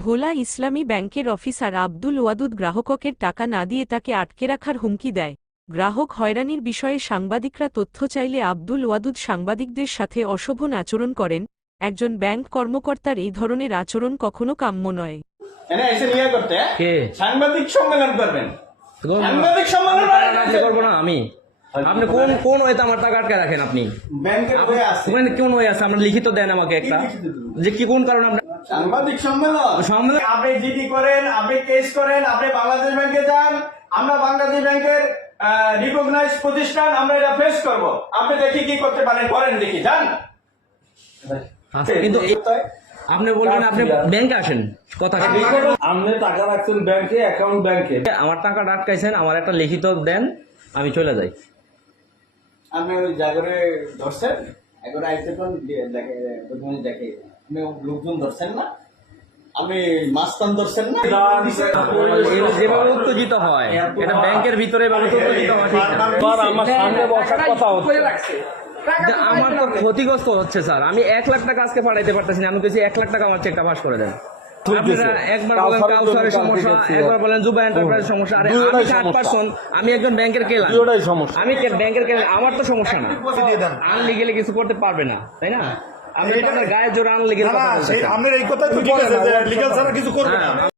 ভোলা ইসলামী ব্যাংকের অফিসার আব্দুল ওয়াদুদ গ্রাহকের টাকা না দিয়ে তাকে আটকে রাখার হুমকি দেয়। গ্রাহক হয়রানির বিষয়ে সাংবাদিকরা তথ্য চাইলে আব্দুল ওয়াদুদ সাংবাদিকদের সাথে অশোভন আচরণ করেন। একজন ব্যাংক কর্মকর্তার এই ধরনের আচরণ কখনো কাম্য নয়। সাংবাদিক সম্মেলন করবেন, সাংবাদিক সম্মেলন করবো না আমি। আপনি কোন ওয়েতে আমার টাকা আটকে রাখেন? আপনি ব্যাংকের বইয়ে আছে, ওখানে কোন ওয়ে আছে? আমরা লিখিত দেন আমাকে একটা, যে কি কোন কারণে আমরা সাংবাদিক সম্মেলন। আপনি জিডি করেন, আপনি কেস করেন, আপনি বাংলাদেশ ব্যাংকে যান, আমরা বাংলাদেশ ব্যাংকের রিকগনাইজ প্রতিষ্ঠান, আমরা এটা ফেস করব। আপনি দেখি কি করতে পারেন, করেন দেখি, যান। কিন্তু আপনি বলবেন আপনি ব্যাংকে আসেন, কথা আপনি টাকা রাখছেন ব্যাংকে, অ্যাকাউন্ট ব্যাংকে, আমার টাকা আটকাইছেন, আমার একটা লিখিত দেন, আমি চলে যাই। আপনি ওই জায়গায় ধরছেন, একবার আইতে দেখে দেখে আপনি লোকজন ধরছেন না, আপনি মাস্তান ধরছেন না, যেভাবে উত্তেজিত হয় এটা ব্যাংকের ভিতরে উত্তেজিত হয়। আমার সামনে বসার কথা হচ্ছে, আমার তো ক্ষতিগ্রস্ত হচ্ছে স্যার। আমি 1 লাখ টাকা আজকে পাঠাইতে পারতেছি না। আমি বলছি 1 লাখ টাকা আমার চেকটা পাস করে দেন। আপনারা একবার বলেন কাউসারের সমস্যা, একবার বলেন জুবা এন্টারপ্রাইজের সমস্যা। আরে আমি 8%, আমি একজন ব্যাংকের কেলান, আমি ব্যাংকের কেলান, আমার তো সমস্যা না। আনলিগেলি কিছু করতে পারবে না, তাই না? আপনি আপনার গায়ে জোর আনলিগেলি কথা বলছেন। আপনার এই কথা তো ঠিক আছে যে লিগ্যাল ছাড়া কিছু করবে না।